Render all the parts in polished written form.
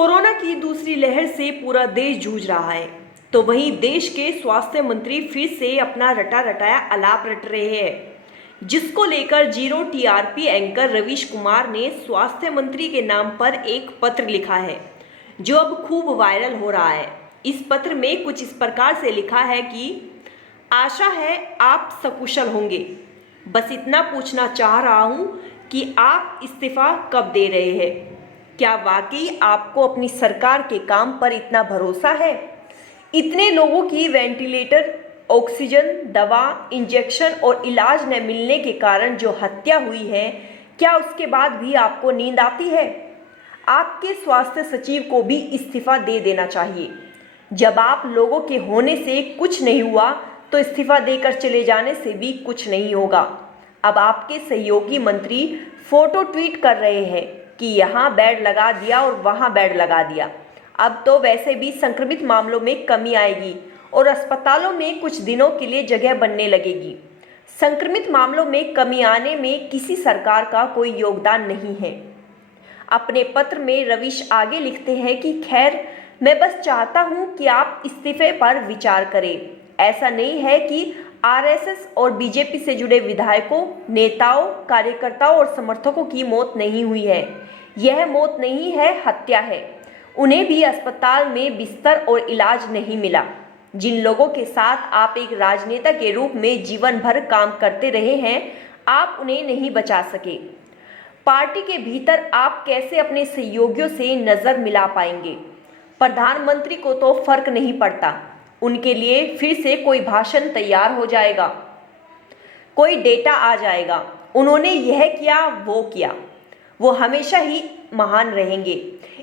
Corona की दूसरी लहर से पूरा देश जूझ रहा है, तो वहीं देश के स्वास्थ्य मंत्री फिर से अपना रटा रटाया आलाप रट रहे हैं, जिसको लेकर zero TRP anchor Ravish Kumar ने स्वास्थ्य मंत्री के नाम पर एक पत्र लिखा है, जो अब खूब वायरल हो रहा है। इस पत्र में कुछ इस प्रकार से लिखा है कि आशा है आप सकुशल होंगे। बस इतना पूछना चाह रहा हूं कि आप इस्तीफा कब दे रहे हैं। क्या वाकई आपको अपनी सरकार के काम पर इतना भरोसा है? इतने लोगों की वेंटिलेटर, ऑक्सीजन, दवा, इंजेक्शन और इलाज न मिलने के कारण जो हत्या हुई है, क्या उसके बाद भी आपको नींद आती है? आपके स्वास्थ्य सचिव को भी इस्तीफा दे देना चाहिए। जब आप लोगों के होने से कुछ नहीं हुआ, तो इस्तीफा देकर चले जाने से भी कुछ नहीं होगा। अब आपके सहयोगी मंत्री फोटो ट्वीट कर रहे हैं कि यहाँ बेड लगा दिया और वहाँ बेड लगा दिया। अब तो वैसे भी संक्रमित मामलों में कमी आएगी और अस्पतालों में कुछ दिनों के लिए जगह बनने लगेगी। संक्रमित मामलों में कमी आने में किसी सरकार का कोई योगदान नहीं है। अपने पत्र में रवीश आगे लिखते हैं कि खैर, मैं बस चाहता हूं कि आप इस्तीफे पर विचार करें। ऐसा नहीं है कि आरएसएस और बीजेपी से जुड़े विधायकों, नेताओं, कार्यकर्ताओं और समर्थकों की मौत नहीं हुई है। यह मौत नहीं है, हत्या है। उन्हें भी अस्पताल में बिस्तर और इलाज नहीं मिला। जिन लोगों के साथ आप एक राजनेता के रूप में जीवन भर काम करते रहे हैं, आप उन्हें नहीं बचा सके। पार्टी के भीतर आप कैसे अपने सहयोगियों से नजर मिला पाएंगे? प्रधानमंत्री को तो फर्क नहीं पड़ता, उनके लिए फिर से कोई भाषण तैयार हो जाएगा, कोई डेटा आ जाएगा, उन्होंने यह किया, वो किया। वो हमेशा ही महान रहेंगे।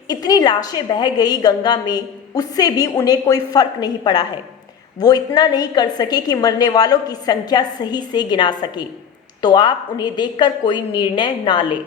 इतनी लाशें बह गई गंगा में, उससे भी उन्हें कोई फर्क नहीं पड़ा है। वो इतना नहीं कर सके कि मरने वालों की संख्या सही से गिना सके। तो आप उन्हें देखकर कोई निर्णय ना ले,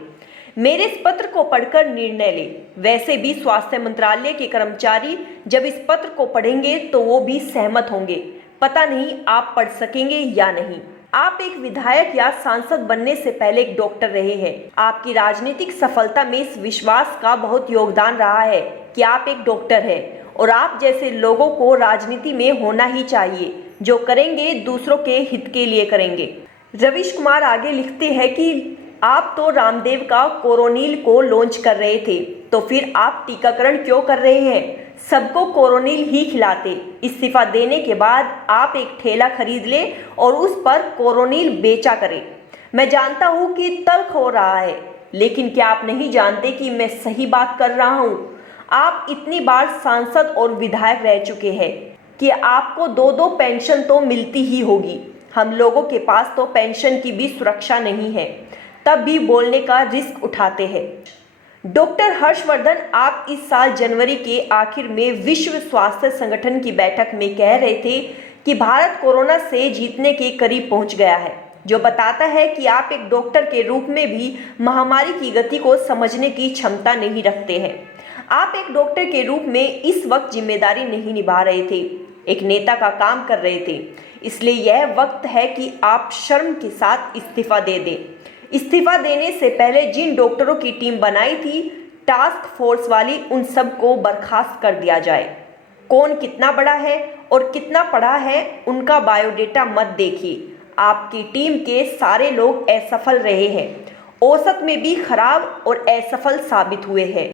मेरे इस पत्र को पढ़कर निर्णय ले। वैसे भी स्वास्थ्य मंत्रालय के कर्मचारी जब इस पत्र को पढ़ेंगे तो वो भी सहमत होंगे। पता नहीं आप पढ़ सकेंगे या नहीं। आप एक विधायक या सांसद बनने से पहले एक डॉक्टर रहे हैं। आपकी राजनीतिक सफलता में इस विश्वास का बहुत योगदान रहा है कि आप एक डॉक्टर हैं और आप जैसे लोगों को राजनीति में होना ही चाहिए। जो करेंगे दूसरों के हित के लिए करेंगे। रवीश कुमार आगे लिखते हैं कि आप तो रामदेव का कोरोनिल को लॉन्च कर रहे थे, तो फिर आप टीकाकरण क्यों कर रहे हैं? सबको कोरोनिल ही खिलाते। इस्तीफा देने के बाद आप एक ठेला खरीद लें और उस पर कोरोनिल बेचा करें। मैं जानता हूं कि तल्ख हो रहा है, लेकिन क्या आप नहीं जानते कि मैं सही बात कर रहा हूं? आप इतनी बार सांसद और विधायक रह चुके हैं कि आपको दो दो पेंशन तो मिलती ही होगी। हम लोगों के पास तो पेंशन की भी सुरक्षा नहीं है, तब भी बोलने का रिस्क उठाते हैं। डॉक्टर हर्षवर्धन, आप इस साल जनवरी के आखिर में विश्व स्वास्थ्य संगठन की बैठक में कह रहे थे कि भारत कोरोना से जीतने के करीब पहुंच गया है, जो बताता है कि आप एक डॉक्टर के रूप में भी महामारी की गति को समझने की क्षमता नहीं रखते हैं। आप एक डॉक्टर के रूप में इस वक्त जिम्मेदारी नहीं निभा रहे थे, एक नेता का काम कर रहे थे। इसलिए यह वक्त है कि आप शर्म के साथ इस्तीफा दे दें। इस्तीफा देने से पहले जिन डॉक्टरों की टीम बनाई थी टास्क फोर्स वाली, उन सबको बर्खास्त कर दिया जाए। कौन कितना बड़ा है और कितना पढ़ा है, उनका बायोडेटा मत देखिए। आपकी टीम के सारे लोग असफल रहे हैं, औसत में भी खराब और असफल साबित हुए हैं।